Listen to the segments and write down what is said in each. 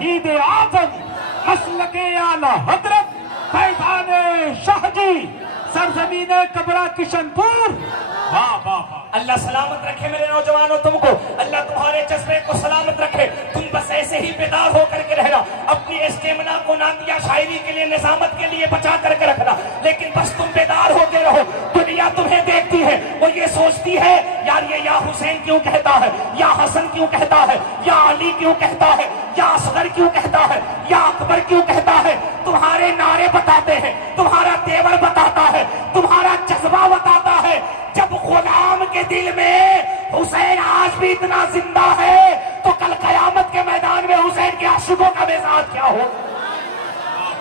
शहीद आजम मसलके आला हजरत फैजान शाहजी सरजमीन कबरा किशनपुर। वाह वाह वाह। अल्लाह सलामत रखे मेरे नौजवानों तुमको, अल्लाह तुम्हारे जज्बे को सलामत रखे। तुम बस ऐसे ही बेदार होकर के रहना, अपनी स्टेमिना को नातिया शायरी के लिए निजामत के लिए बचा करके रखना, लेकिन बस तुम बेदार होके रहो। दुनिया तुम्हें देखती है, वो ये सोचती है यार ये या हुसैन क्यों कहता है, या हसन क्यों कहता है, या अली क्यों कहता है, या असगर क्यों कहता है, या अकबर क्यों कहता है। तुम्हारे नारे बताते हैं, तुम्हारा तेवर बताता है, तुम्हारा जज्बा बताता है। जब गुलाम के दिल में हुसैन आज भी इतना जिंदा है तो कल कयामत के मैदान में हुसैन के आशिकों का मिजाज क्या हो।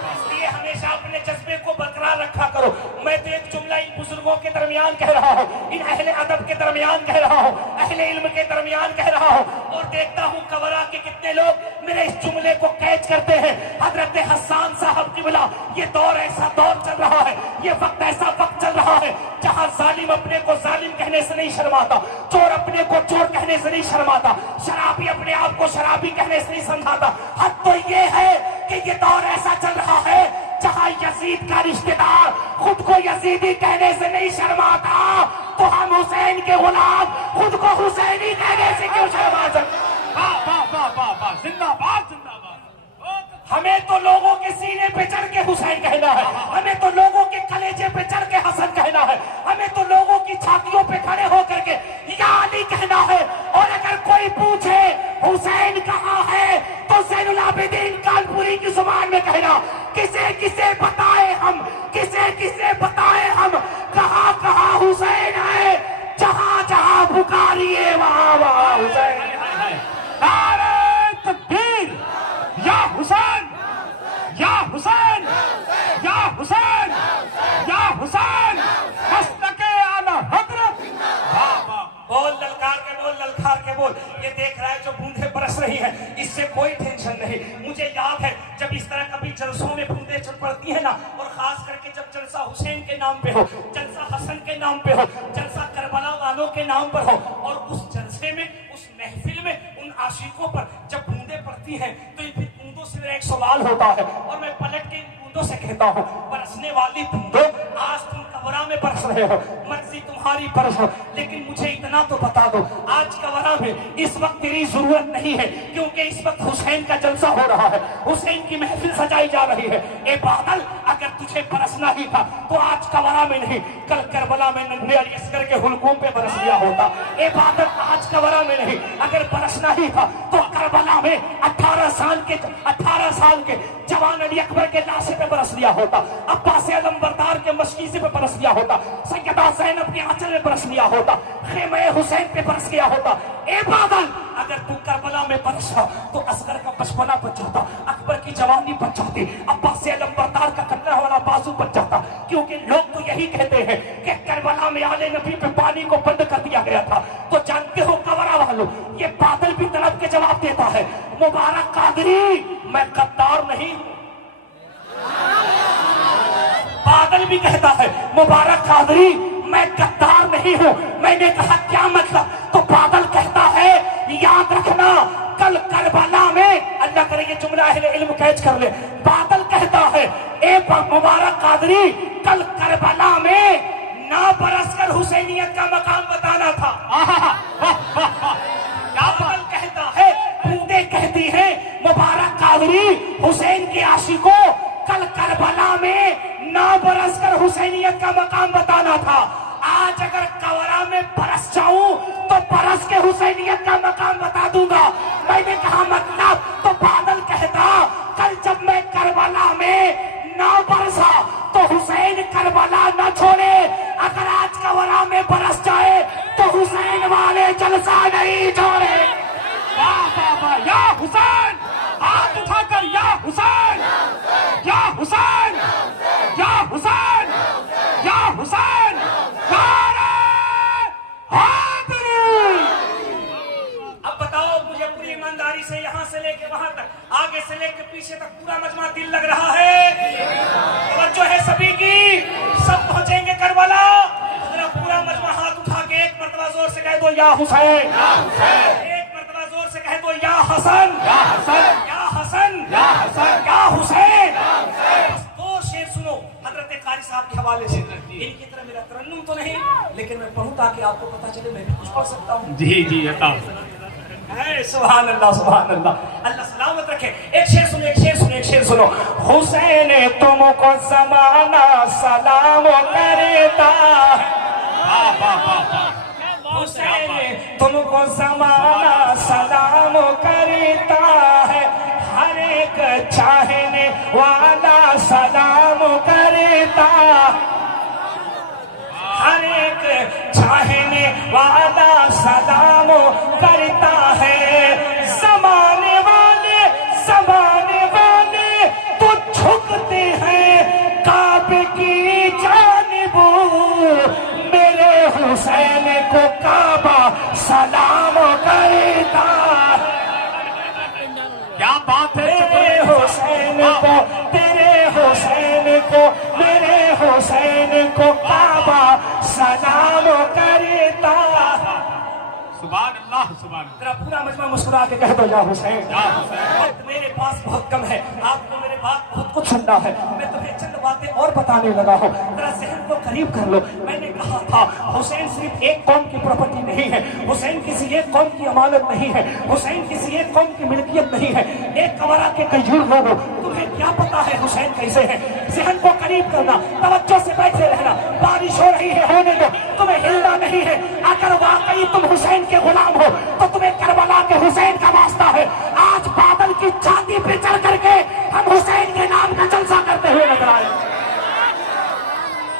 इसलिए हमेशा अपने जज्बे को बरकरार रखा करो। मैं तो एक जुमला इन बुजुर्गों के दरमियान कह रहा हूँ, इन अहले अदब के दरमियान कह रहा हूँ, अहले इल्म के दरमियान कह रहा हूँ, और देखता हूँ कवरा के कितने लोग मेरे इस जुमले को कैच करते हैं। हजरत हसन साहब की बिला, ये दौर ऐसा दौर चल रहा है, ये वक्त ऐसा वक्त चल रहा है जहां जालिम अपने को जालिम कहने से नहीं शर्माता, चोर अपने को चोर कहने से नहीं शर्माता, शराबी अपने आप को शराबी कहने से नहीं समझाता। हद तो ये है कि ये दौर ऐसा चल रहा है जहां यजीद का रिश्तेदार खुद को यजीदी कहने से नहीं शर्माता, तो हम हुसैन के गुलाम खुद को हुसैनी कहने से क्यों शर्मा सकते। जिंदाबाद जिंदाबाद। हमें तो लोगों के सीने पे चढ़ के हुसैन कहना है, हमें तो लोगों के कलेजे पे चढ़ के हसन कहना है, हमें तो लोगों की छातियों पे खड़े होकर के या अली कहना है। और अगर कोई पूछे हुसैन कहाँ है तो ज़ैनुल आबिदीन कानपुरी की जुबान में कहना, किसे किसे बताए हम, किसे किसे बताए हम, कहाँ कहाँ हुसैन है, जहाँ जहाँ पुकारिए वहाँ वहाँ हुसैन। नारे तकबीर, या हुसैन, या हुसैन, या हुसैन, या हुसैन मसलके आला हजरत। वाह वाह। बोल ललकार के बोल, ललकार के बोल। ये देख रहा है जो बूंदे बरस रही हैं, इससे कोई टेंशन नहीं। मुझे याद है जब इस तरह कभी जलसों में बूंदे चल पड़ती है ना, और खास करके जब जलसा हुसैन के नाम पे हो, जलसा हसन के नाम पे हो, जलसा करबला वालों के नाम पर हो, और उस जलसे में, उस महफिल में उन आशिकों पर जब बूंदे पड़ती हैं तो इन बूंदों से मेरा एक सवाल होता है, और मैं पलट के इन बूंदों से कहता हूँ, बरसने वाली बूंदों, आज तुम कबरा में बरस रहे हो, मर्जी तुम्हारी बरस हो, लेकिन मुझे इतना तो बता दो, आज कबरा में इस वक्त तेरी जरूरत नहीं है, क्योंकि इस वक्त हुसैन का जलसा हो रहा है, हुसैन की महफिल सजाई जा रही है। ए बादल, अगर तुझे बरसना ही था तो आज कबरा में नहीं, कल करबला में नन्हे अली असगर के हुलकूम पे बरस लिया होता। ए बादल, आज कबरा में नहीं, अगर बरसना ही था तो करबला में 18 साल के जवान अली अकबर के लाशे पे बरस लिया होता, अब्बास आलम बरदार के मशकीज़े पे बरस लिया होता, सैयदा ज़ैनब के आंचल में बरस लिया होता, खेमे हुसैन पे बरस गया होता। ए बादल, अगर तू करबला में बरसा तो असगर का बचपना बच जाता, अकबर की जवानी बच जाती, अब्बास आलम बरदार का कटने वाला बाजू बच जाता। क्योंकि लोग तो यही कहते हैं कि करबला में आले नबी पे पानी को बंद कर दिया गया था। तो जानते हो कबरा वालों, ये बादल भी तड़प के जवाब देता है, मुबारक कादरी, मैं गद्दार नहीं हूं। बादल भी कहता है, मुबारक कादरी, मैं गद्दार नहीं हूं। मैंने कहा क्या मतलब, तो बादल कहता है, याद रखना कल करबला में, अल्लाह करे ये जुमला अहले इल्म कैच कर ले, बादल कहता है, ए मुबारक कादरी, कल करबला में ना बरस कर हुसैनियत का मकाम बताना था। बादल कहता है, बूंदे कहती है, मुबारक कादरी, हुसैन के आशिकों, कल करबला में ना बरस कर हुसैनियत का मकाम बताना था। आज अगर कवरा में बरस जाऊं तो बरस के हुसैनियत का मकाम बता दूंगा। मैंने कहा मतलब, तो बादल कहता, कल जब मैं करबला में ना बरसा तो हुसैन करबला न छोड़े, अगर आज कवरा में बरस जाए तो हुसैन वाले जलसा नहीं छोड़े। वाह वाह वाह। या हुसैन, हाथ उठाकर या हुसैन, या हुसैन, या हुसैन, या हुसैन। नारे हैदरी। अब बताओ मुझे पूरी ईमानदारी से यहाँ से लेके वहां तक, आगे से लेके पीछे तक पूरा मजमा दिल लग रहा है, तवज्जो है सभी की, सब पहुंचेंगे करबला। पूरा मजमा हाथ उठा के एक मरतबा जोर से कह दो या हुसैन, एक मरतबा जोर से कह दो या हसन, या हसन, या हसन। या हुसैन, या हुसैन। बस दो शेर सुनो हजरत कारी साहब के हवाले से। इनकी तरह मेरा तरन्नुम तो नहीं, लेकिन मैं पढ़ूं ताकि आपको पता चले मैं भी कुछ पढ़ सकता हूँ। जी जी अता। सुभान अल्लाह, सुभान अल्लाह, अल्लाह सलामत रखे। एक शेर सुनो, एक शेर सुनो, एक शेर सुनो। हुसैन तुमको ज़माना सलाम करता है, हुसैन तुमको ज़माना सलाम करता है, हर एक चाहने वाला सलाम करता, हर एक चाहने वाला सलाम करता है। ज़माने वाले तो झुकते हैं काबे की जानिब, मेरे हुसैन को काबा सलाम करता है। क्या बात है, तेरे हुसैन को, तेरे हुसैन को, मेरे हुसैन को काबा सलाम करता। सुभान अल्लाह, सुभान अल्लाह। तेरा पूरा मजमा मुस्कुरा के कह दो या हुसैन। या हुसैन। वक्त मेरे पास बहुत कम है, आपको मेरे बात बहुत कुछ सुनना है, मैं तुम्हें चंद बातें और बताने लगा हूँ, तेरा जहन को करीब कर लो। मैंने कहा था हुसैन सिर्फ एक कौम की प्रॉपर्टी नहीं है, हुसैन किसी एक कौम की अमानत नहीं है, हुसैन किसी एक कौम की मिल्कियत नहीं है। एक कमरा के कई लोगों, तुम्हें क्या पता है हुसैन कैसे है? जहन को करीब करना, तवज्जो से बैठे रहना। बारिश हो रही है, होने दो, तुम्हें हिलना नहीं है। अगर वाकई तुम हुसैन के गुलाम हो तो तुम्हें करबला के हुसैन का वास्ता है। आज बादल की छाती पे चढ़ करके हम हुसैन के नाम का जलसा करते हुए नजर आए।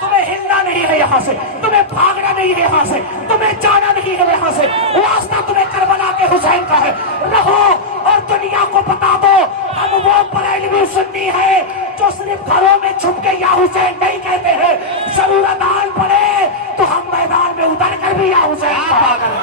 तुम्हें हिलना नहीं है यहाँ से, तुम्हें भागना नहीं है यहाँ से, तुम्हें जाना नहीं है यहाँ से। वास्ता तुम्हें करबला के हुसैन का है। रहो और दुनिया को बता दो हम वो बरेलवी सुन्नी है जो सिर्फ घरों में छुप के या हुसैन नहीं कहते हैं, जरूरत आन पड़े तो हम मैदान में उतर कर भी या हुसैन कहा करें।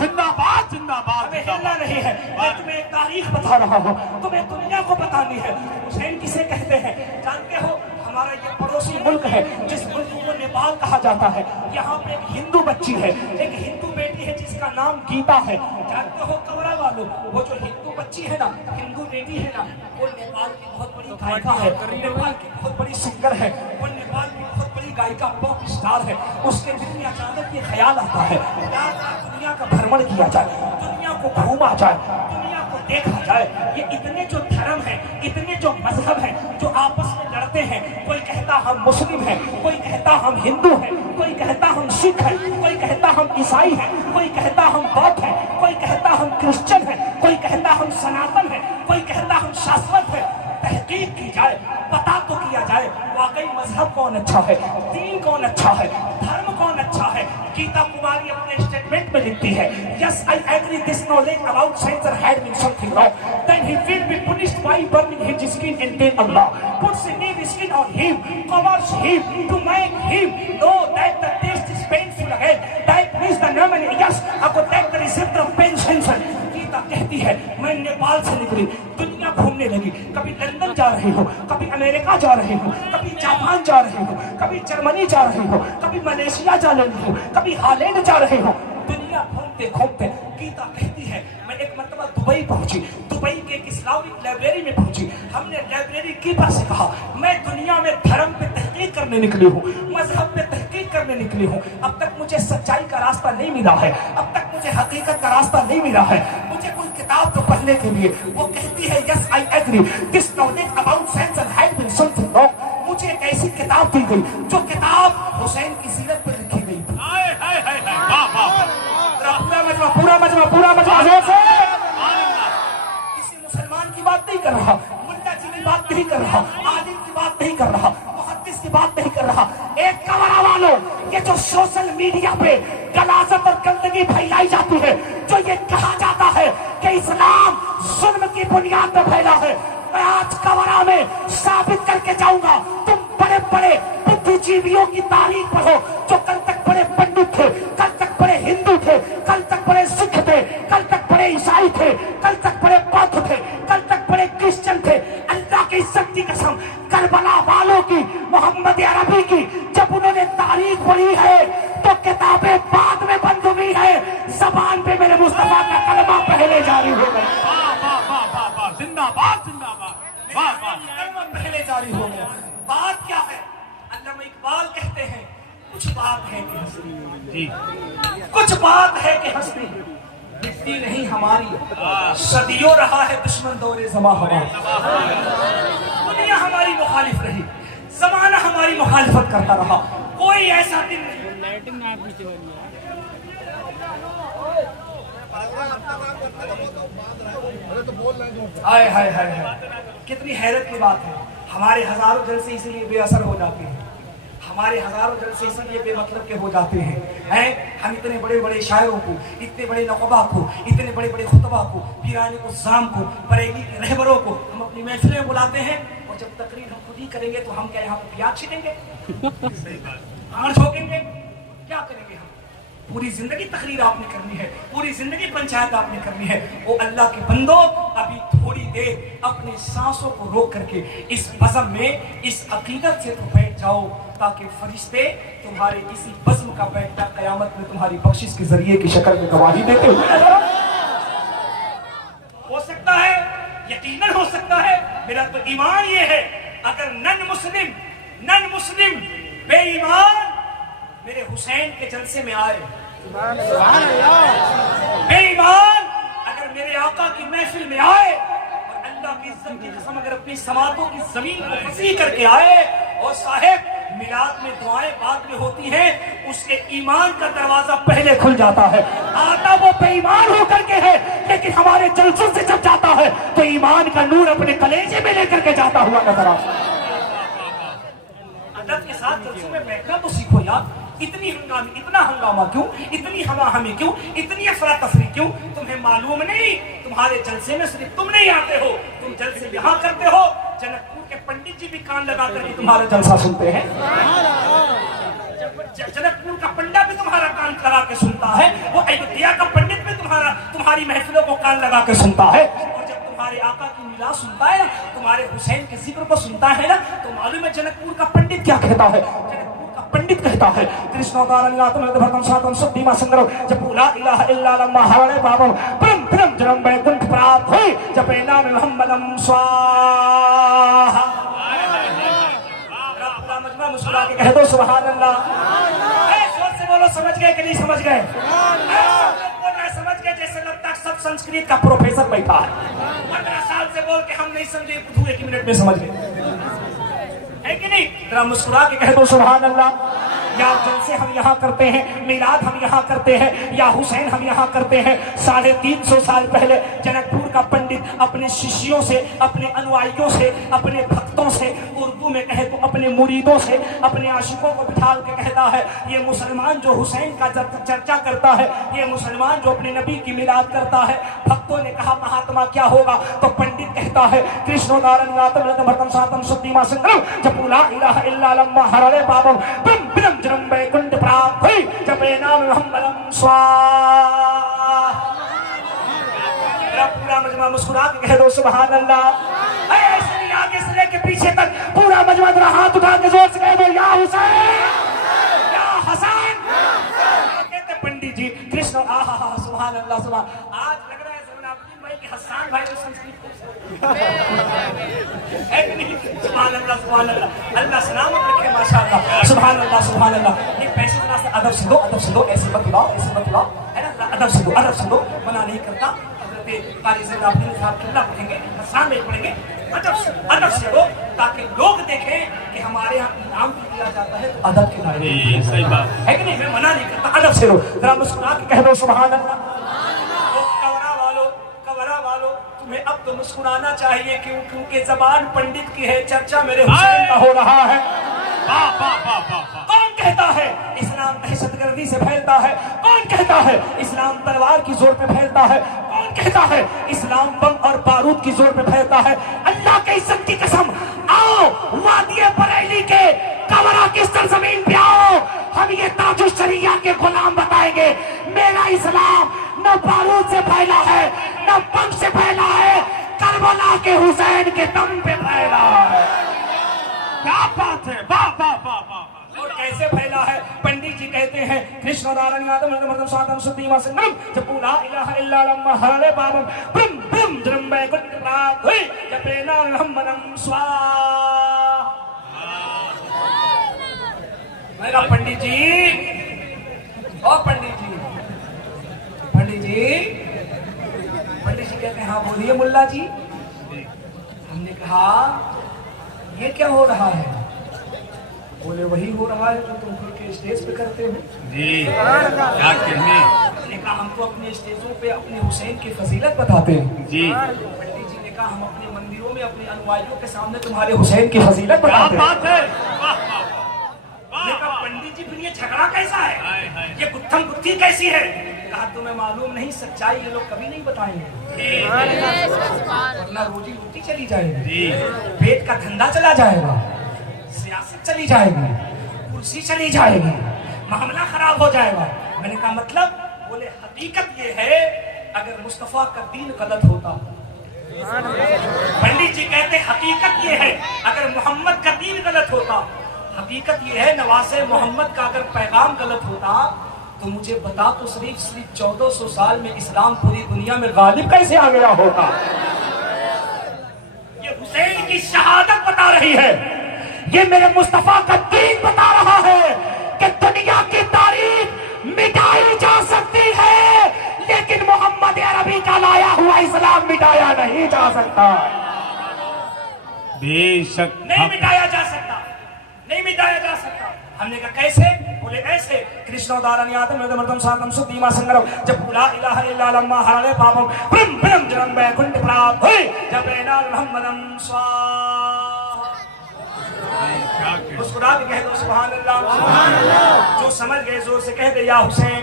जिंदाबाद, जिंदाबाद। हमें हिलना नहीं है। मैं तुम्हें एक तारीख बता रहा हूँ, तुम्हें दुनिया को बतानी है। हुसैन किसे कहते हैं जानते हो? हमारा ये पड़ोसी मुल्क है जिस मुल्क को नेपाल कहा जाता है। यहाँ पे एक हिंदू बच्ची है, एक हिंदू बेटी है जिसका नाम गीता है। जानते हो कमरा वालों, वो जो हिंदू बच्ची है ना, हिंदू बेटी है ना, वो नेपाल की बहुत बड़ी गायिका है, नेपाल की बहुत बड़ी सिंगर है, वो नेपाल की बहुत बड़ी गायिका पॉप स्टार है। उसके दिल में अचानक ये ख्याल आता है दुनिया का भ्रमण किया जाए, दुनिया को घूमा जाए, दुनिया को देखा जाए। ये इतने जो धर्म है, इतने जो मजहब है जो आपस में लड़ते हैं, कोई कहता हम मुस्लिम हैं, कोई कहता हम हिंदू हैं, कोई कहता हम सिख हैं, कोई कहता हम ईसाई हैं, कोई कहता हम बौद्ध हैं, कोई कहता हम क्रिश्चियन हैं, कोई कहता हम सनातन हैं, कोई कहता हम शाश्वत हैं। तहकीक की जाए, पता तो किया जाए वाकई मजहब कौन अच्छा है, दीन कौन अच्छा है, धर्म कौन अच्छा है। गीता कुमारी अपने स्टेटमेंट में लिखती है, yes I agree this knowledge about sensor had been something wrong, then he will be punished by burning his skin until Allah puts a new skin on him, covers him to make him know that the taste is painful again. That means the name and yes, I could take the receipt of pain sensor. Gita कहती है मैं नेपाल से निकली, दुनिया घूमने लगी, कभी London जा रही हो, कभी अमेरिका जा रही हो, कभी जापान जा रही हो, कभी जर्मनी जा रही हो, कभी मलेशिया जा रही हो, कभी हॉलैंड जा रही हो। दुनिया घूमते घूमते गीता कहती है मैं एक मरतबा दुबई पहुंची, दुबई के एक इस्लामिक लाइब्रेरी में पहुंची। हमने लाइब्रेरी कीपर से कहा मैं दुनिया में धर्म पे तहकीक करने निकली हूँ, मजहब पे तहकीक करने निकली हूँ, अब तक मुझे सच्चाई का रास्ता नहीं मिला है, अब तक मुझे हकीकत का रास्ता नहीं मिला है, मुझे कोई किताब तो पढ़ने के लिए। वो कहती है yes I agree this knowledge about sense and had been something wrong. मुझे एक ऐसी किताब दी गई जो किताब हुसैन की सीरत पर लिखी गई। पूरा मजमा जोर से। किसी मुसलमान की बात नहीं कर रहा, मुल्ला जी की बात नहीं कर रहा, आलिम की बात नहीं कर रहा, मुहद्दिस की बात नहीं कर रहा। एक कमरा वालों, ये जो सोशल मीडिया पे गलाजत और गंदगी फैलाई जाती है, जो ये कहा जाता है कि इस्लाम जुल्म की बुनियाद पर फैला है, मैं आज कमरा में साबित करके जाऊंगा। तुम बड़े बड़े बुद्धिजीवियों की तारीख पढ़ो जो कल तक बड़े पंडित थे, कल तक बड़े हिंदू थे, कल तक बड़े सिख थे, कल तक बड़े ईसाई थे, कल तक बड़े बौद्ध थे, कल तक बड़े क्रिश्चियन थे। अल्लाह की इज्जत की कसम, करबला वालों की, मोहम्मद अरबी की जब उन्होंने तारीख पढ़ी है तो किताबें बाद में बंद हुई है, जबान पे मेरे मुस्तफा का कलमा पहले जारी हो गया। जिंदाबाद जिंदाबाद वाह वाह कलमा पहले जारी हो गया। बात क्या है? अल्लामा इकबाल कहते हैं कुछ बात है कि हंसनी, जी कुछ बात है कि हंसनी मिटती नहीं हमारी, सदियों रहा है दुश्मन दौरे ज़मा हमारा। दुनिया हमारी मुखालिफ रही, जमाना हमारी मुखालिफत करता रहा, कोई ऐसा दिन नहीं। हाय हाय हाय हाय, कितनी हैरत की बात है। हमारे हजारों जलसे इसलिए बेअसर हो जाते हैं, हमारे हजारों जलसे इसलिए बेमतलब के हो जाते हैं। हम इतने बड़े बड़े शायरों को, इतने बड़े नकबा को, इतने बड़े बड़े खुतबा को, पीरानी को जाम को, बरेली के रहबरों को हम अपनी महफिलें बुलाते हैं, और जब तकरीर हम खुद ही करेंगे तो हम क्या यहाँ पर प्याज छिटेंगे, हार झोंकेंगे? क्या करेंगे हम? पूरी जिंदगी तकरीर आपने करनी है, पूरी जिंदगी पंचायत आपने करनी है। ओ अल्लाह के बंदो, अभी थोड़ी देर अपनी सांसों को रोक करके इस बज़म में, इस अकीदत से तो बैठ जाओ, ताकि फरिश्ते तुम्हारे इसी बज़्म का बैठना कयामत में तुम्हारी बख्शिश के जरिए की शक्ल में गवाही देते हुए हो सकता है, यकीनन हो सकता है। मेरा तो ईमान ये है, अगर नन मुस्लिम बेईमान मेरे हुसैन के जलसे में आए, बेईमान अगर मेरे आका की महफिल में आए, और अल्लाह की इज्जत की कसम अगर अपनी समातों की जमीन को फसी करके आए, और साहेब मिलाद में दुआएं बाद में होती हैं, उसके ईमान का दरवाजा पहले खुल जाता है। आता वो बेईमान होकर के है, लेकिन हमारे जलसों से जब जाता है तो ईमान का नूर अपने कलेजे में लेकर के जाता हुआ नजर आता है। अदब के साथ जलसों में बैठना तो सीखो यार। इतना हंगामा क्यों, इतनी हवा हमें क्यों, इतनी अफरा तफरी क्यों? तुम्हें मालूम नहीं, तुम्हारे जलसे में सिर्फ तुम नहीं आते हो, तुम जलसे यहाँ करते हो, जनकपुर के पंडित जी भी कान लगा कर तुम्हारा जलसा सुनते हैं। जनकपुर का पंडा भी तुम्हारा कान लगा के सुनता है, वो अयोध्या का पंडित भी तुम्हारी महफिलों को कान लगा के सुनता है। और जब तुम्हारे आका की मिलाद सुनता है ना, तुम्हारे हुसैन के जिक्र को सुनता है ना, तो मालूम है जनकपुर का पंडित क्या कहता है? पंडित कहता है कृष्ण जन्म वैकुंठ प्राप्त हुई, जपे नाम मोहम्मदम स्वाहा। पूरा मजमा मुस्कुरा के कह दो सुभान अल्लाह। जोर से बोलो, समझ गए कि नहीं समझ गए? समझ गए? जैसे लगता है सब संस्कृत का प्रोफेसर बैठा है, 15 साल से बोल के हम नहीं समझे, खुद एक मिनट में समझ गए, है कि नहीं? जरा मुस्कुरा के कह दो सुभान अल्लाह। या जलसे हम यहाँ करते हैं, मिलाद हम यहाँ करते हैं, या हुसैन हम यहाँ करते हैं। 350 साल पहले जनकपुर का पंडित अपने शिष्यों से, अपने अनुयायियों से, अपने भक्तों से, उर्दू में कहे तो अपने मुरीदों से, अपने आशिकों को बिठाल के कहता है, ये मुसलमान जो हुसैन का चर्चा करता है, ये मुसलमान जो अपने नबी की मिलाद करता है। भक्तों ने कहा महात्मा क्या होगा? तो पंडित कहता है कृष्ण जन्म वैकुंठ प्राप्त हुई, जपे नाम मोहम्मदम स्वाहा। पूरा मजमा मुस्कुरा के कह दो सुभान अल्लाह। ऐसे ही आगे से लेके पीछे तक पूरा मजमा जरा हाथ उठा के जोर से कह दो या हुसैन या हसन। कहते पंडित जी कृष्ण आहा सुभान अल्लाह सुभान। आज लग रहा है जैनाबुद्दीन भाई के हसन भाई को संस्कृत है कि नहीं? सुभान अल्लाह सुभान अल्लाह। अल्लाह सलामत रखे माशाअल्लाह। सुभान अल्लाह सुभान अल्लाह। एक पैसे से अदब से दो, ऐसे मत बुलाओ, ऐसे मत बुलाओ, है ना? अदब से दो, मना नहीं करता। हज़रत क़ाज़ी ज़ैनुद्दीन साहब किल्ला पढ़ेंगे, हसन में पढ़ेंगे, अदब से दो, ताकि लोग देखें कि हमारे यहाँ इनाम भी दिया जाता है तो अदब के दायरे में। सही बात है कि नहीं? मैं मना नहीं करता, अदब से दो। जरा मुस्कुरा के कह दो सुभान अल्लाह। तुम्हें अब तो मुस्कुराना चाहिए, क्योंकि जबान पंडित की है, चर्चा मेरे हुसैन का हो रहा है। कौन कहता है इस्लाम दहशतगर्दी से फैलता है? कौन कहता है इस्लाम तलवार की जोर पे फैलता है? कौन कहता है इस्लाम बम और बारूद की जोर पे फैलता है? अल्लाह के इज्जत की कसम, आओ वादिये बरेली के कवरा की सरजमीन पे आओ, हम ये ताजुश शरिया के गुलाम बताएंगे। मेरा इस्लाम न बारूद से फैला है, न बम से फैला है, करबला के हुसैन के दम पे फैला है। क्या बात है, वाह वाह वाह वाह। और कैसे फैला है? पंडित जी कहते हैं कृष्ण नारायण यादव जब पूरा इलाहा इल्ला अल्लाह हरे बाबम ब्रह्म जन्म वैकुंठ प्राप्त हुई जपेना ब्रह्मणम स्वाहा। मैं कहा पंडित जी, ओ पंडित जी, पंडित जी, पंडित जी कहते हैं हाँ बोलिए मुल्ला जी। हमने कहा ये क्या हो रहा है? बोले वही हो रहा है जो तुम खुद के स्टेज पे करते हो जी। क्या कहने? हमने कहा हम तो अपने स्टेजों पे अपने हुसैन की फजीलत बताते हैं जी। पंडित जी ने कहा हम अपने मंदिरों में अपने अनुयायियों के सामने तुम्हारे हुसैन की फजीलत क्या बताते हैं। बात है? वाह वाह हमने कहा पंडित जी फिर ये झगड़ा कैसा है, हाय, हाय। ये गुत्थम गुत्थी कैसी है? कहा तुम्हें मालूम नहीं, सच्चाई ये लोग कभी नहीं बताएंगे, वरना रोजी रोटी चली जाएगी, जी। पेट का धंधा चला जाएगा, सियासत चली जाएगी, कुर्सी चली जाएगी, मामला खराब हो जाएगा। मैंने कहा मतलब? बोले हकीकत ये है अगर मुस्तफा का दीन गलत होता। पंडित जी कहते हकीकत ये है अगर मोहम्मद का दीन गलत होता, हकीकत ये है नवासे मोहम्मद का अगर पैगाम गलत होता तो मुझे बता तो सिर्फ 1400 साल में इस्लाम पूरी दुनिया में गालिब कैसे आ गया होता। ये हुसैन की शहादत बता रही है, ये मेरे मुस्तफा का दीन बता रहा है कि दुनिया की तारीख मिटाई जा सकती है लेकिन मोहम्मद अरबी का लाया हुआ इस्लाम मिटाया नहीं जा सकता। बेशक नहीं मिटाया जा सकता, नहीं मिटाया जा सकता। हमने कहा कैसे? बोले ऐसे कृष्णोदारण्यातम सातम सुदीमा संगरम जब ला इलाहा इल्लल्लाह लम्मा हरले पापम ब्रह्म ब्रह्म जन्म वैकुंठ प्राप्त हुई जपेना ब्रह्मणम स्वाहा। मुस्कुरा के कह दो सुभान अल्लाह। जो समझ गए जोर से कह दे या हुसैन,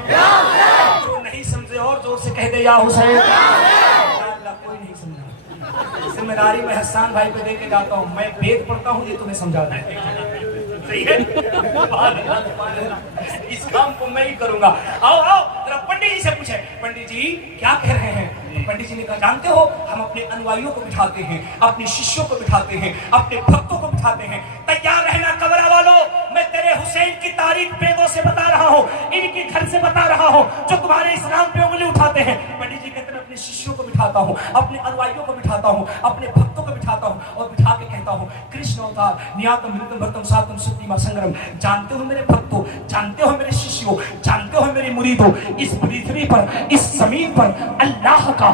जो नहीं समझे और जोर से कह दे या हुसैन। अल्लाह कोई नहीं समझा, जिम्मेदारी मैं हसन भाई को दे के जाता हूँ, मैं वेद पढ़ता हूँ, ये तुम्हें समझाता है। सही है? इस काम को मैं ही करूंगा। आओ आओ जरा पंडित जी से पूछे, पंडित जी क्या कह रहे हैं? पंडित जी ने कहा जानते हो हम अपने अनुयायियों को बिठाते हैं, अपने शिष्यों को बिठाते हैं, अपने भक्तों को बिठाते हैं। तैयार रहना कबरा वालों, मैं तेरे हुसैन की तारीख वेदों से बता रहा हूँ, इनके घर से बता रहा हूँ जो तुम्हारे इस्लाम पे उंगली उठाते हैं। पंडित जी कहते हैं अपने शिष्यों को बिठाता हूँ, अपने अनुयायियों को बिठाता हूँ, अपने भक्तों को बिठाता हूँ और बिठा के कहता हूँ कृष्ण अवतार नियातम मृतम भक्तम सातम सुद्दीमा संग्रम। जानते हो मेरे भक्तों, जानते हो मेरे शिष्यों, जानते हो मेरे मुरीदों, इस पृथ्वी पर इस जमीन पर अल्लाह का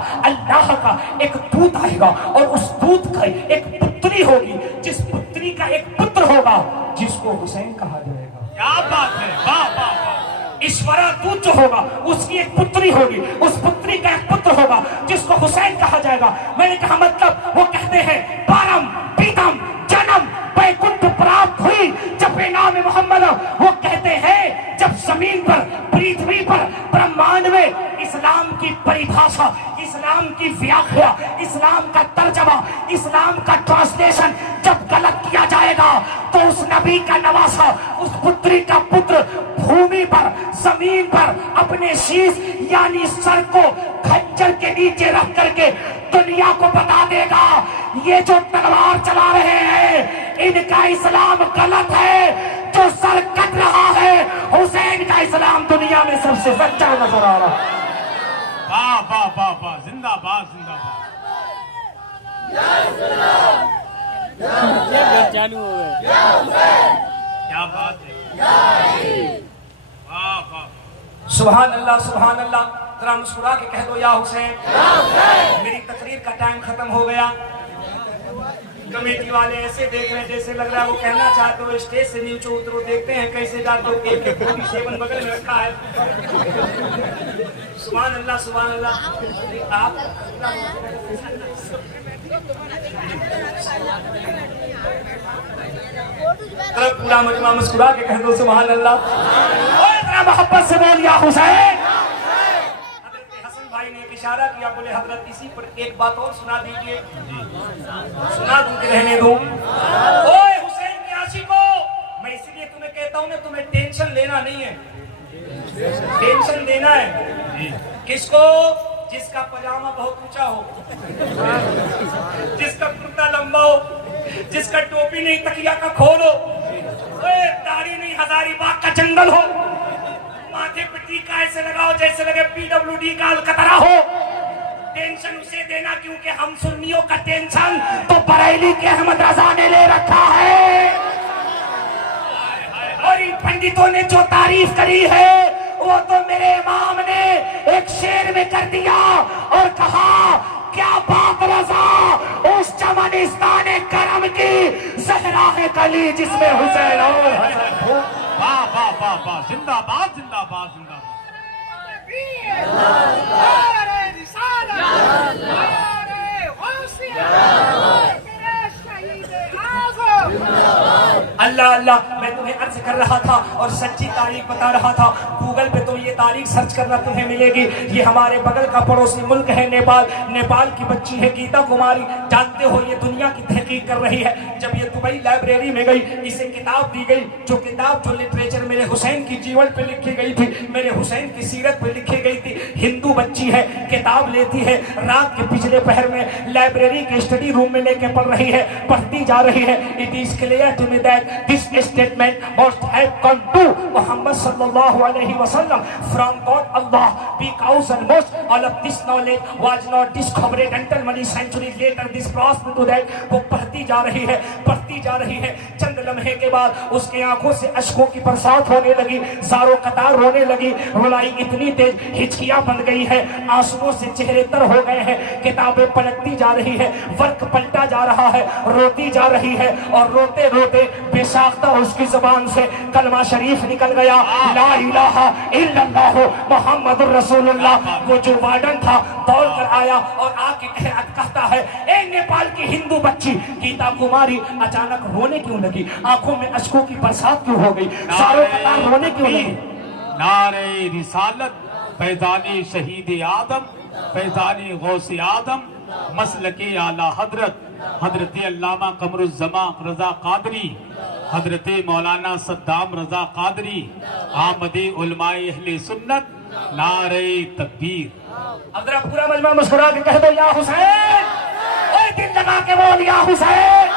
एक दूत आएगा और उस दूत का एक पुत्री होगी, जिस पुत्री का एक पुत्र होगा जिसको हुसैन कहा जाएगा। क्या बात है? वाह वाह वाह। ईश्वरा दूत जो होगा उसकी एक पुत्री होगी, उस पुत्री का एक पुत्र होगा जिसको हुसैन कहा जाएगा। मैंने कहा मतलब? वो कहते हैं परम पीतम जन्म वैकुंठ प्राप्त हुई जपे नाम मोहम्मद। वो कहते हैं जब जमीन पर पृथ्वी पर ब्रह्मांड में इस्लाम की परिभाषा, इस्लाम की व्याख्या, इस्लाम का तर्जमा, इस्लाम का ट्रांसलेशन जब गलत किया जाएगा तो उस नबी का नवासा, उस पुत्री का पुत्र भूमि पर जमीन पर अपने शीश यानी सर को खंजर के नीचे रख करके दुनिया को बता देगा ये जो तलवार चला रहे हैं इनका इस्लाम गलत है, जो सर कट रहा है हुसैन का इस्लाम दुनिया में सबसे सच्चा नजर आ रहा है। वाह वाह वाह वाह, जिंदाबाद जिंदाबाद। चालू हो गए। क्या बात है? वाह वाह। सुभान अल्लाह सुभान अल्लाह। जरा मुस्कुरा के कह दो या हुसैन। मेरी तकरीर का टाइम खत्म हो गया। कमेटी वाले ऐसे देख रहे हैं जैसे लग रहा है वो कहना चाहते हो स्टेज से नीचे उतरो, देखते हैं कैसे जाते हो। AK-47 बगल में रखा है। सुभान अल्लाह सुभान अल्लाह। आप पूरा मजमा मुस्कुरा के कह दो सुभान अल्लाह। मोहब्बत से बोल या हुसैन। हसन भाई ने एक इशारा किया, बोले हजरत इसी पर एक बात और सुना दीजिए। सुना दूं कि रहने दूं? ओए हुसैन के आशिकों, मैं इसलिए तुम्हें कहता हूं ना, तुम्हें टेंशन लेना नहीं है, टेंशन देना है। किसको? जिसका पजामा बहुत ऊंचा हो, जिसका कुर्ता लंबा हो, जिसका टोपी नहीं तकिया का खोल हो, दाढ़ी नहीं हजारीबाग का जंगल हो, माथे पे टीका ऐसे लगाओ जैसे लगे PWD का अलकतरा हो। टेंशन उसे देना क्योंकि हम सुन्नियों का टेंशन तो बरेली के अहमद रजा ने ले रखा है। और इन पंडितों ने जो तारीफ करी है वो तो मेरे इमाम ने एक शेर में कर दिया और कहा क्या बात रजा उस चमनिस्तान करम की जहरा है कली जिसमें हुसैन और हसन। वाह वाह वाह वाह, जिंदाबाद जिंदाबाद जिंदाबाद। अल्लाह अल्लाह, मैं तुम्हें अर्ज कर रहा था और सच्ची तारीख बता रहा था। गूगल पे तुम ये तारीख सर्च करना तुम्हें मिलेगी। ये हमारे बगल का पड़ोसी मुल्क है नेपाल। नेपाल की बच्ची है गीता कुमारी, जानते हो ये दुनिया की तहकीक कर रही है। जब ये दुबई लाइब्रेरी में गई, इसे किताब दी गई, जो किताब जो लिटरेचर मेरे हुसैन की जीवन पे लिखी गई थी, मेरे हुसैन की सीरत पे लिखी गई थी। हिंदू बच्ची है, किताब लेती है, रात के पिछले पहर में लाइब्रेरी के स्टडी रूम में लेके पढ़ रही है, पढ़ती जा रही है। It is clear to me that this statement must have come to Muhammad sallallahu alaihi wasallam from God Allah, because almost all of this knowledge was not discovered until many centuries later. This process to that वो पढ़ती जा रही है, पढ़ती जा रही है। चंद लम्हे के बाद उसके आंखों से अश्कों की बरसात होने लगी, ज़ारो कतार रोने लगी। रुलाई इतनी तेज हिचकियां बन गई है, आंसुओं से चेहरे तर हो गए हैं। किताबें पलटती जा रही है, वर्क पलटा जा रहा है, रोती जा रही है और रोते रोते बेसाख्ता उसकी जुबान से कलमा शरीफ निकल गया, ला इलाहा इल्लल्लाह मुहम्मदुर रसूलुल्लाह। वो जो वार्डन था दौड़ कर आया और आके कहता है, ए नेपाल की हिंदू बच्ची गीता कुमारी अचानक रोने क्यों लगी? आंखों में अश्कों की बरसात क्यों हो गई? सारों कतार रोने क्यों लगी? नारे रिसालत, फैजानी शहीद आदम, फैजानी गौसे आदम, मसलके आला हजरत हजरत अल्लामा कमरुज़्ज़मा रजा कादरी, हजरत मौलाना सद्दाम रजा कादरी, आमदे उलमाए अहले सुन्नत, नारे तकबीर। अब जरा पूरा मजमा मुस्कुरा के कह दो या हुसैन, ओए दिल लगा के बोल या हुसैन।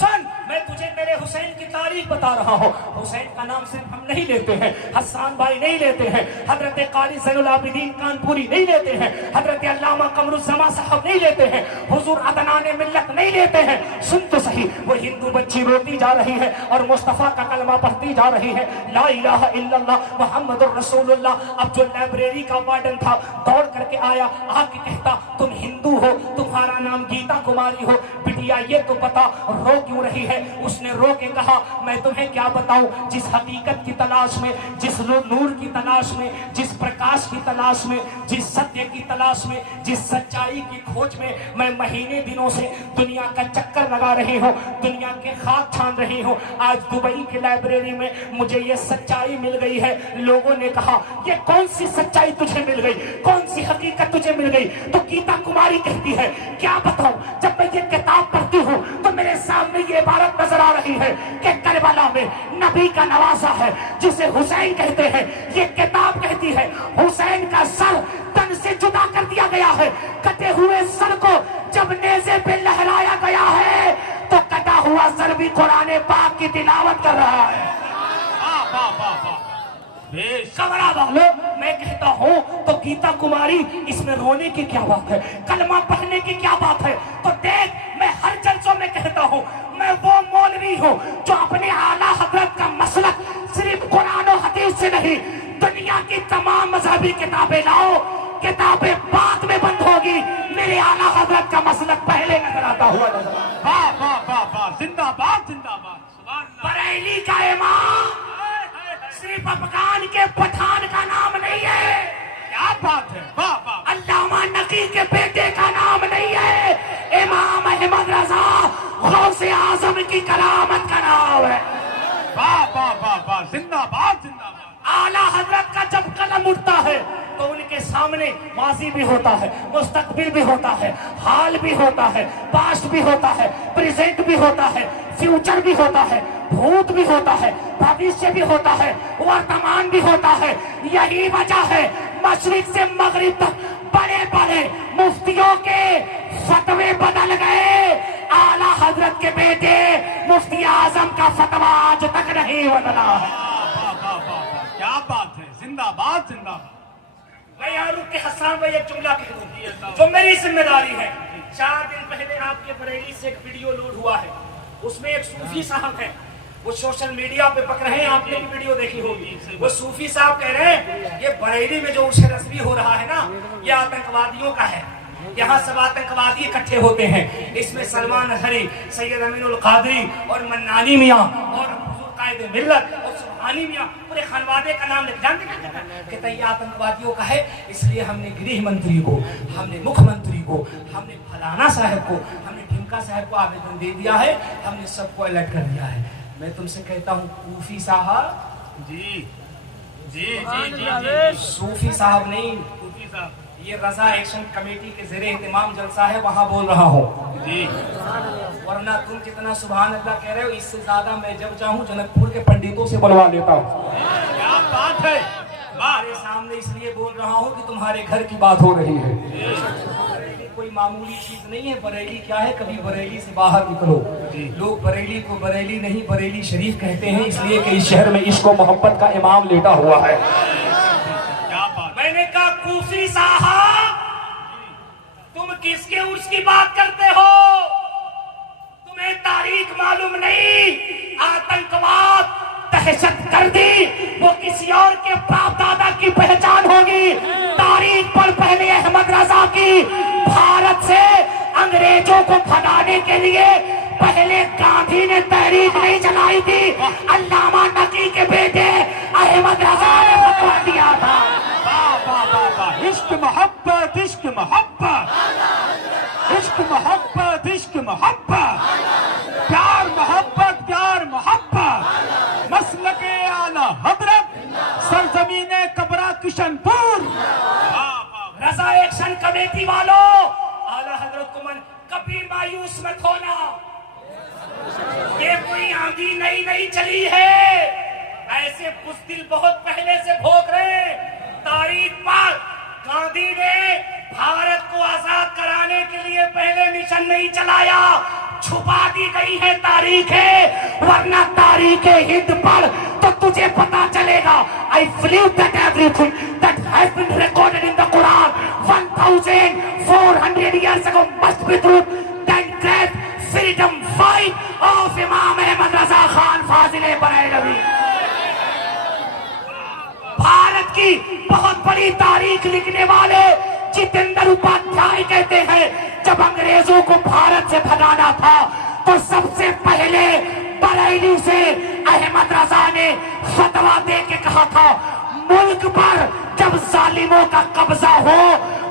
सुन, मैं तुझे मेरे हुसैन की तारीख बता रहा हूँ। हुसैन का नाम सिर्फ हम नहीं लेते हैं, हसन भाई नहीं लेते हैं, हजरत क़ाज़ी ज़ैनुल आबिदीन कानपुरी नहीं लेते हैं, हजरत अल्लामा कमरुज़्ज़मा साहब नहीं लेते हैं, हुजूर अदनाने मिल्लत नहीं लेते हैं। सुन तो सही, वो हिंदू बच्ची रोती जा रही है और मुस्तफ़ा का कलमा पढ़ती जा रही है, ला इलाहा इल्लल्लाह मुहम्मदुर रसूलुल्लाह। अब जो लाइब्रेरी का वार्डन था दौड़ करके आया, आके कहता, तुम हिंदू हो, तुम्हारा नाम गीता कुमारी हो, बिटिया ये तो बता रो क्यों रही है? उसने रो के कहा, मैं तुम्हें क्या बताऊं, जिस हकीकत की तलाश में, जिस नूर की तलाश में, जिस प्रकाश की तलाश में, जिस सत्य की तलाश में, जिस सच्चाई की खोज में मैं महीने दिनों से दुनिया का चक्कर लगा रही हूँ, दुनिया के खाक छान रही हूँ। आज दुबई की लाइब्रेरी में मुझे ये सच्चाई मिल गई है। लोगों ने कहा, ये कौन सी सच्चाई तुझे मिल गई, कौन सी हकीकत तुझे मिल गई? तो गीता कुमारी कहती है, क्या बताऊं, जब मैं ये किताब पढ़ती हूँ तो मेरे सामने ये इबारत नजर आ रही है कि करबला में नबी का नवासा है जिसे हुसैन कहते हैं। ये किताब कहती है हुसैन का सर तन से जुदा कर दिया गया है, कटे हुए सर को जब नेज़े पे लहराया गया है तो कटा हुआ सर भी कुरान पाक की तिलावत कर रहा है। कमरा वालों, मैं कहता हूँ तो गीता कुमारी इसमें रोने की क्या बात है, कलमा पढ़ने की क्या बात है? तो देख, मैं हर जलसों में कहता हूँ, मैं वो मौलवी हूँ जो अपने आला हजरत का मसलक सिर्फ कुरान और हदीस से नहीं, दुनिया की तमाम मजहबी किताबें लाओ, किताबें बाद में बंद होगी, मेरे आला हजरत का मसलक पहले नजर आता हुआ नजर। वाह वाह वाह वाह, जिंदाबाद जिंदाबाद, सुभान अल्लाह। बरेली का इमाम सिर्फ अफगान के पठान का नाम नहीं है, क्या बात है, वाह वाह। अल्लामा नकी के बेटे का नाम नहीं है, इमाम अहमद रजा गौसे आजम की करामत का नाम है। वाह वाह वाह वाह, जिंदाबाद जिंदाबाद। आला हजरत का जब कलम उठता है तो उनके सामने माजी भी होता है, मुस्तकबिल भी होता है, हाल भी होता है, पास्ट भी होता है, प्रेजेंट भी होता है, फ्यूचर भी होता है, भूत भी होता है, भविष्य भी होता है, वर्तमान भी होता है। यही वजह है मशरिक से मगरिब तक बड़े बड़े मुफ्तियों के फतवे बदल गए, आला हजरत के बेटे मुफ्ती आजम का फतवा आज तक नहीं बदला है। क्या बात है, जिंदाबाद जिंदाबाद। मैं यहाँ रुक के हसन भाई एक जुमला कह दूं जो मेरी जिम्मेदारी है। 4 दिन पहले आपके बरेली से एक वीडियो लोड हुआ है, उसमें एक सूफी साहब है, वो सोशल मीडिया पे पक रहे हैं, आपने भी वीडियो देखी होगी। वो सूफी साहब कह रहे हैं ये बरेली में जो उर्से रस्मी हो रहा है ना, ये आतंकवादियों का है, यहाँ सब आतंकवादी इकट्ठे होते हैं। इसमें सलमान अजहरी, सैयद अमीनुल कादरी और मन्नानी मियाँ और कायदे मिल्लत और सुबहानी मियाँ पूरे खानवादे का नाम लिख जानते कहते ये आतंकवादियों का है। इसलिए हमने गृह मंत्री को, हमने मुख्यमंत्री को, हमने फलाना साहब को, हमने ढिमका साहब को आवेदन दे दिया है, हमने सबको अलर्ट कर दिया है। मैं तुमसे कहता हूँ सूफी साहब जी जी जी जी जी सूफी साहब नहीं, सूफी साहब, ये रजा एक्शन कमेटी के ज़ेरे इंतमाम जलसा है, वहाँ बोल रहा हूँ जी। वरना तुम कितना सुभान अल्लाह कह रहे हो, इससे ज्यादा मैं जब चाहूँ जनकपुर के पंडितों से बुलवा लेता हूँ। क्या बात है, तुम्हारे सामने इसलिए बोल रहा हूँ कि तुम्हारे घर की बात हो रही है। बरेली कोई मामूली चीज नहीं है। बरेली क्या है, कभी बरेली से बाहर निकलो। लोग बरेली को बरेली नहीं बरेली शरीफ कहते हैं, इसलिए कि इस शहर में इश्क और मोहब्बत का इमाम लेटा हुआ है। क्या बात। मैंने कहा कूफी साहब, तुम किसके उर्स की बात करते हो? तुम्हें तारीख मालूम नहीं? आतंकवाद, दहशतगर्दी वो किसी और के बाप दादा की पहचान होगी। तारीख पर पहले अहमद रजा की भारत से अंग्रेजों को भगाने के लिए पहले गांधी ने तहरीक नहीं चलाई थी, अल्लामा नकी के बेटे अहमद रजा ने फतवा दिया था। इश्क मोहब्बत, इश्क मोहब्बत, इश्क मोहब्बत, इश्क मोहब्बत, प्यार मोहब्बत, प्यार मोहब्बत, मसलके आला हजरत, सरजमीने कबरा किशनपुर। रजा एक्शन कमेटी वालों, आला हजरत को मन कभी मायूस मत होना, ये कोई आंधी नई चली है। ऐसे बुज़दिल बहुत पहले से भोग रहे। तारीख पर गांधी ने भारत को आजाद कराने के लिए पहले मिशन नहीं चलाया, छुपा दी गई है तारीखें, वरना तारीखें हिंद पर तो तुझे पता चलेगा। I believe that everything that has been recorded in the Quran 1400 years ago must be true. That great freedom fight of Imam Ahmad Raza Khan Fazil Barelvi। Bharat की बहुत बड़ी तारीख लिखने वाले जितेंद्र उपाध्याय कहते हैं, जब अंग्रेजों को भारत से भगाना था तो सबसे पहले बरेली से अहमद रजा ने फतवा दे के कहा था, मुल्क पर जब जालिमों का कब्जा हो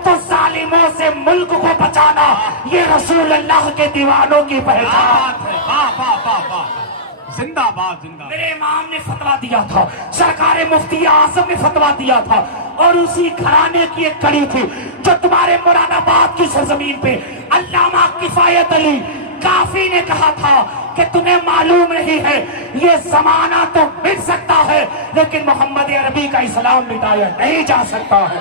तो जालिमों से मुल्क को बचाना ये रसूल अल्लाह के दीवानों की पहचान है। जिंदाबाद जिंदाबाद। मेरे इमाम ने फतवा दिया था, सरकार मुफ्ती आजम ने फतवा दिया था, और उसी घराने की एक कड़ी थी जो तुम्हारे मुरादाबाद की सरजमीन पे अल्लामा किफायत अली काफी ने कहा था कि तुम्हें मालूम नहीं है, ये जमाना तो मिट सकता है लेकिन मोहम्मद अरबी का इस्लाम मिटाया नहीं जा सकता है।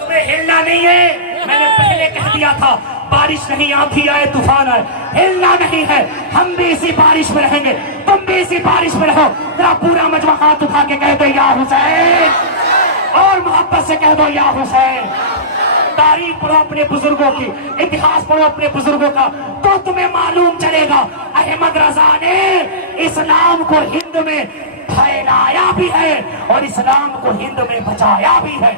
तुम्हें हिलना नहीं है, मैंने पहले कह दिया था, बारिश नहीं आंधी आए तूफान आए, हिलना नहीं है। हम भी इसी बारिश में रहेंगे, तुम भी इसी बारिश में रहो। तेरा पूरा मजमा हाथ उठा के कह दो या हुसैन, और मोहब्बत से कह दो या हुसैन। तारीख पढ़ो अपने बुजुर्गों की, इतिहास पढ़ो अपने बुजुर्गों का, तो तुम्हें मालूम चलेगा अहमद रजा ने इस्लाम को हिंद में फैलाया भी है और इस्लाम को हिंद में बचाया भी है।